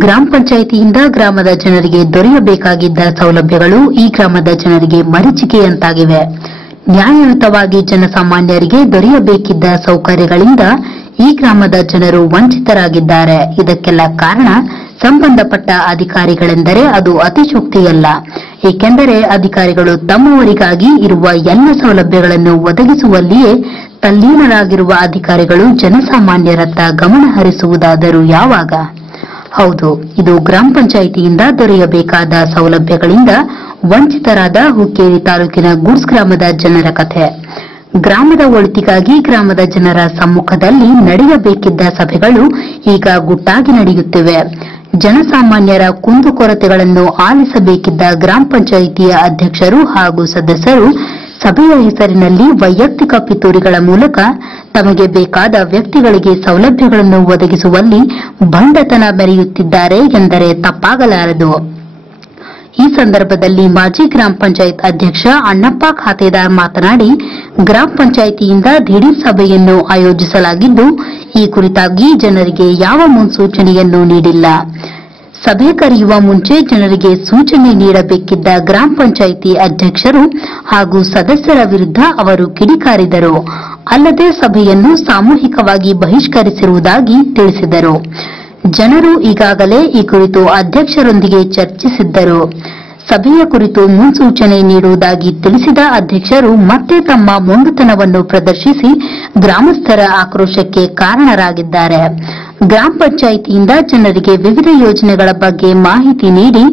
ಗ್ರಾಮ ಪಂಚಾಯಿತಿಯಿಂದ ಗ್ರಾಮದ ಜನರಿಗೆ ದೊರೆಯಬೇಕಾಗಿದ್ದ ಸೌಲಭ್ಯಗಳು ಈ ಗ್ರಾಮದ ಜನರಿಗೆ ಮರೀಚಿಕೆಯಂತಾಗಿವೆ. ನ್ಯಾಯಯುತವಾಗಿ ಜನಸಾಮಾನ್ಯರಿಗೆ ದೊರೆಯಬೇಕಿದ್ದ ಸೌಕರ್ಯಗಳಿಂದ ಈ ಗ್ರಾಮದ ಜನರು ವಂಚಿತರಾಗಿದ್ದಾರೆ. ಇದಕ್ಕೆಲ್ಲ ಕಾರಣ ಸಂಬಂಧಪಟ್ಟ ಅಧಿಕಾರಿಗಳೆಂದರೆ ಅದು ಅತಿಶಯೋಕ್ತಿಯಲ್ಲ. ಏಕೆಂದರೆ ಅಧಿಕಾರಿಗಳು ತಮ್ಮವರಿಗಾಗಿ ಇರುವ ಎಲ್ಲ ಸೌಲಭ್ಯಗಳನ್ನು ಒದಗಿಸುವಲ್ಲಿಯೇ ತಲ್ಲೀನರಾಗಿರುವ ಅಧಿಕಾರಿಗಳು ಜನಸಾಮಾನ್ಯರತ್ತ ಗಮನ ಹರಿಸುವುದಾದರೂ ಯಾವಾಗ? ಹೌದು, ಇದು ಗ್ರಾಮ ಪಂಚಾಯಿತಿಯಿಂದ ದೊರೆಯಬೇಕಾದ ಸೌಲಭ್ಯಗಳಿಂದ ವಂಚಿತರಾದ ಹುಕ್ಕೇರಿ ತಾಲೂಕಿನ ಗೂಡ್ಸ್ ಗ್ರಾಮದ ಜನರ ಕಥೆ. ಗ್ರಾಮದ ಒಳಿತಿಗಾಗಿ ಗ್ರಾಮದ ಜನರ ಸಮ್ಮುಖದಲ್ಲಿ ನಡೆಯಬೇಕಿದ್ದ ಸಭೆಗಳು ಈಗ ಗುಟ್ಟಾಗಿ ನಡೆಯುತ್ತಿವೆ. ಜನಸಾಮಾನ್ಯರ ಕುಂದುಕೊರತೆಗಳನ್ನು ಆಲಿಸಬೇಕಿದ್ದ ಗ್ರಾಮ ಪಂಚಾಯಿತಿಯ ಅಧ್ಯಕ್ಷರು ಹಾಗೂ ಸದಸ್ಯರು ಸಭೆಯ ಹೆಸರಿನಲ್ಲಿ ವೈಯಕ್ತಿಕ ಪಿತೂರಿಗಳ ಮೂಲಕ ತಮಗೆ ಬೇಕಾದ ವ್ಯಕ್ತಿಗಳಿಗೆ ಸೌಲಭ್ಯಗಳನ್ನು ಒದಗಿಸುವಲ್ಲಿ ಭಂಡತನ ಮೆರೆಯುತ್ತಿದ್ದಾರೆ ಎಂದರೆ ತಪ್ಪಾಗಲಾರದು. ಈ ಸಂದರ್ಭದಲ್ಲಿ ಮಾಜಿ ಗ್ರಾಮ ಪಂಚಾಯತ್ ಅಧ್ಯಕ್ಷ ಅಣ್ಣಪ್ಪ ಖಾತೆದಾರ್ ಮಾತನಾಡಿ, ಗ್ರಾಮ ಪಂಚಾಯಿತಿಯಿಂದ ದಿಢೀರ್ ಸಭೆಯನ್ನು ಆಯೋಜಿಸಲಾಗಿದ್ದು, ಈ ಕುರಿತಾಗಿ ಜನರಿಗೆ ಯಾವ ಮುನ್ಸೂಚನೆಯನ್ನು ನೀಡಿಲ್ಲ. ಸಭೆ ಕರೆಯುವ ಮುಂಚೆ ಜನರಿಗೆ ಸೂಚನೆ ನೀಡಬೇಕಿದ್ದ ಗ್ರಾಮ ಪಂಚಾಯಿತಿ ಅಧ್ಯಕ್ಷರು ಹಾಗೂ ಸದಸ್ಯರ ವಿರುದ್ಧ ಅವರು ಕಿಡಿಕಾರಿದರು. ಅಲ್ಲದೆ ಸಭೆಯನ್ನು ಸಾಮೂಹಿಕವಾಗಿ ಬಹಿಷ್ಕರಿಸಿರುವುದಾಗಿ ತಿಳಿಸಿದರು. ಜನರು ಈಗಾಗಲೇ ಈ ಕುರಿತು ಅಧ್ಯಕ್ಷರೊಂದಿಗೆ ಚರ್ಚಿಸಿದ್ದರು. ಸಭೆಯ ಕುರಿತು ಮುನ್ಸೂಚನೆ ನೀಡುವುದಾಗಿ ತಿಳಿಸಿದ ಅಧ್ಯಕ್ಷರು ಮತ್ತೆ ತಮ್ಮ ಮೊಂಡುತನವನ್ನು ಪ್ರದರ್ಶಿಸಿ ಗ್ರಾಮಸ್ಥರ ಆಕ್ರೋಶಕ್ಕೆ ಕಾರಣರಾಗಿದ್ದಾರೆ. ಗ್ರಾಮ ಪಂಚಾಯಿತಿಯಿಂದ ಜನರಿಗೆ ವಿವಿಧ ಯೋಜನೆಗಳ ಬಗ್ಗೆ ಮಾಹಿತಿ ನೀಡಿ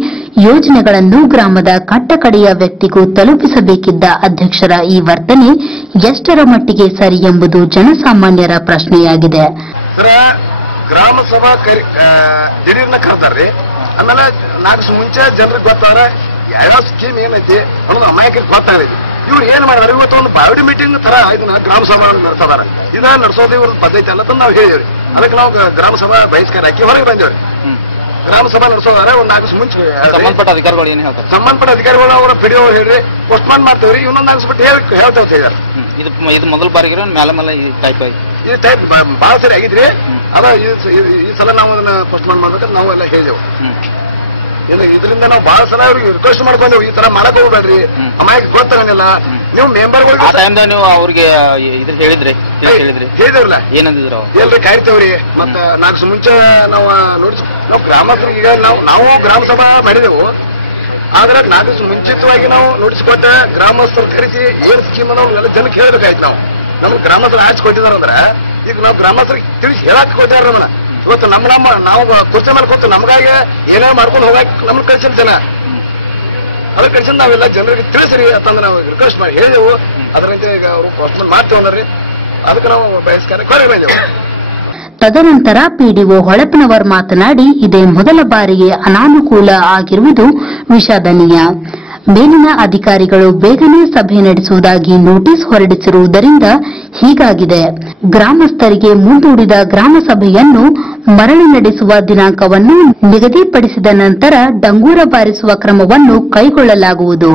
ಯೋಜನೆಗಳನ್ನು ಗ್ರಾಮದ ಕಟ್ಟಕಡೆಯ ವ್ಯಕ್ತಿಗೂ ತಲುಪಿಸಬೇಕಿದ್ದ ಅಧ್ಯಕ್ಷರ ಈ ವರ್ತನೆ ಎಷ್ಟರ ಮಟ್ಟಿಗೆ ಸರಿ ಎಂಬುದು ಜನಸಾಮಾನ್ಯರ ಪ್ರಶ್ನೆಯಾಗಿದೆ. ಗ್ರಾಮ ಸಭಾ ದಿಢೀರ್ನ ಕರ್ತಾರ್ರಿ. ಆಮೇಲೆ 4 ದಿವಸ ಮುಂಚೆ ಜನರಿಗೆ ಗೊತ್ತಾರ ಯಾವ ಸ್ಕೀಮ್ ಏನೈತಿ ಅನ್ನೋದು ಅಮಾಯಕರಿಗೆ ಗೊತ್ತಾಗೈತಿ. ಇವ್ರು ಏನ್ ಮಾಡಿದಾರೆ, ಇವತ್ತು ಒಂದು ಬಾವಡಿ ಮೀಟಿಂಗ್ ತರ ಇದನ್ನ ಗ್ರಾಮ ಸಭಾ ನಡೆಸದಾರ. ಇದನ್ನ ನಡೆಸೋದು ಇವ್ರ ಪದ್ಧತಿ ಅಲ್ಲ ಅಂತ ನಾವು ಹೇಳಿದ್ವಿ. ಅದಕ್ಕೆ ನಾವು ಗ್ರಾಮ ಸಭಾ ಬಹಿಷ್ಕಾರ ಹಾಕಿ ಹೊರಗೆ ಬಂದೇವ್ರಿ. ಗ್ರಾಮ ಸಭಾ ನಡೆಸೋದಾರೆ ಒಂದು 4 ದಿವಸ ಮುಂಚೆ ಸಂಬಂಧಪಟ್ಟ ಅಧಿಕಾರಿಗಳು ಏನ್ ಹೇಳ್ತಾರೆ? ಸಂಬಂಧಪಟ್ಟ ಅಧಿಕಾರಿಗಳು ಅವರ ಪಿಡಿಒ ಹೇಳ್ರಿ ಪೋಸ್ಟ್ಮಾನ್ ಮಾಡ್ತೇವ್ರಿ, ಇನ್ನೊಂದು 4 ದಿವಸ ಬಿಟ್ಟು ಹೇಳ್ತೇವೆ ಹೇಳಿದಾರೆ. ಇದು ಮೊದಲ ಬಾರಿಗೆ ಮೇಲೆ ಈ ಟೈಪ್ ಈ ಟೈಪ್ ಬಹಳ ಸರಿ ಆಗಿದ್ರಿ. ಅದ ಈ ಸಲ ನಾವು ಅದನ್ನ ಪೋಸ್ಟ್ಮಾನ್ ಮಾಡ್ಬೇಕಂತ ನಾವು ಎಲ್ಲ ಹೇಳಿದೆವು. ಇದರಿಂದ ನಾವು ಬಹಳ ಸಲ ಅವ್ರಿಗೆ ರಿಕ್ವೆಸ್ಟ್ ಮಾಡ್ಕೊಂಡೆವು, ಈ ತರ ಮಾಡಕ್ ಹೋಗ್ಬೇಡ್ರಿ, ಅಮಾಯಕ ಗೊತ್ತಾಗಂಗಿಲ್ಲ. ನೀವು ಮೆಂಬರ್ಗಳಿಗೆ ನೀವು ಅವ್ರಿಗೆ ಹೇಳಿದ್ರಿ ಹೇಳಿದ್ರಲ್ಲ ಏನಂದಿದ್ರು? ಎಲ್ರಿ ಕಾಯ್ತೇವ್ರಿ. ಮತ್ತ 4 ದಿವಸ ಮುಂಚೆ ನಾವು ನಾವು ಗ್ರಾಮಸ್ಥರಿಗೆ ಈಗ ನಾವು ಗ್ರಾಮ ಸಭಾ ಮಾಡಿದೆವು. ಆದ್ರೆ 4 ದಿವಸ ಮುಂಚಿತವಾಗಿ ನಾವು ನೋಟಿಸ್ ಕೊಟ್ಟ ಗ್ರಾಮಸ್ಥರು ಕರೆಸಿ ಏನ್ ಸ್ಕೀಮ್ ನಾವು ಎಲ್ಲ ಜನಕ್ಕೆ ಹೇಳ್ಬೇಕಾಯ್ತು. ನಾವು ನಮ್ಗೆ ಗ್ರಾಮಸ್ಥರು ಆಚೆ ಕೊಟ್ಟಿದಾರಂದ್ರ ಈಗ ನಾವು ಗ್ರಾಮಸ್ಥರಿಗೆ ತಿಳಿಸಿ ಹೇಳಕ್ ಕೊಟ್ಟಾರ. ನಮ್ಮನ್ನ ಇವತ್ತು ನಾವು ಕುರ್ಚಿ ಮೇಲೆ ಕೂತು ನಮ್ಗಾಗಿ ಏನೇ ಮಾಡ್ಕೊಂಡು ಹೋಗಕ್ ನಮ್ಗೆ ಕಳ್ಸಿದ ಜನ ಅದಕ್ಕೆ ಕಳ್ಸಿದ್ ನಾವೆಲ್ಲ ಜನರಿಗೆ ತಿಳಿಸ್ರಿ ಅಂತಂದ್ರೆ ನಾವು ರಿಕ್ವೆಸ್ಟ್ ಮಾಡಿ ಹೇಳಿದೆವು. ಅದರಂತೆ ಈಗ ಅವರು ಪೋಸ್ಟ್ಮಾನ್ ಮಾಡ್ತೇವೆ ಅಂದ್ರಿ. ಅದಕ್ಕೆ ನಾವು ಬಹಿಷ್ಕಾರಕ್ಕೆ ಹೊರಗೆ ಬಂದೆವು. ತದನಂತರ ಪಿಡಿಒ ಹೊಳಪನವರ್ ಮಾತನಾಡಿ, ಇದೇ ಮೊದಲ ಬಾರಿಗೆ ಅನಾನುಕೂಲ ಆಗಿರುವುದು ವಿಷಾದನೀಯ. ಮೇಲಿನ ಅಧಿಕಾರಿಗಳು ಬೇಗನೆ ಸಭೆ ನಡೆಸುವುದಾಗಿ ನೋಟಿಸ್ ಹೊರಡಿಸಿರುವುದರಿಂದ ಹೀಗಾಗಿದೆ. ಗ್ರಾಮಸ್ಥರಿಗೆ ಮುಂದೂಡಿದ ಗ್ರಾಮ ಸಭೆಯನ್ನು ಮರಳಿ ನಡೆಸುವ ದಿನಾಂಕವನ್ನು ನಿಗದಿಪಡಿಸಿದ ನಂತರ ಡಂಗೂರ ಬಾರಿಸುವ ಕ್ರಮವನ್ನು ಕೈಗೊಳ್ಳಲಾಗುವುದು.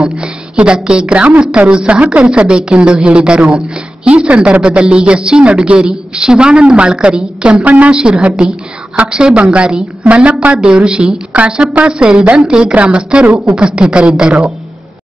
ಇದಕ್ಕೆ ಗ್ರಾಮಸ್ಥರು ಸಹಕರಿಸಬೇಕೆಂದು ಹೇಳಿದರು. ಈ ಸಂದರ್ಭದಲ್ಲಿ ಎಸ್ಜಿ ನಡುಗೇರಿ, ಶಿವಾನಂದ್ ಮಾಳ್ಕರಿ, ಕೆಂಪಣ್ಣ ಶಿರ್ಹಟ್ಟಿ, ಅಕ್ಷಯ್ ಬಂಗಾರಿ, ಮಲ್ಲಪ್ಪ ದೇವಋಷಿ, ಕಾಶಪ್ಪ ಸೇರಿದಂತೆ ಗ್ರಾಮಸ್ಥರು ಉಪಸ್ಥಿತರಿದ್ದರು.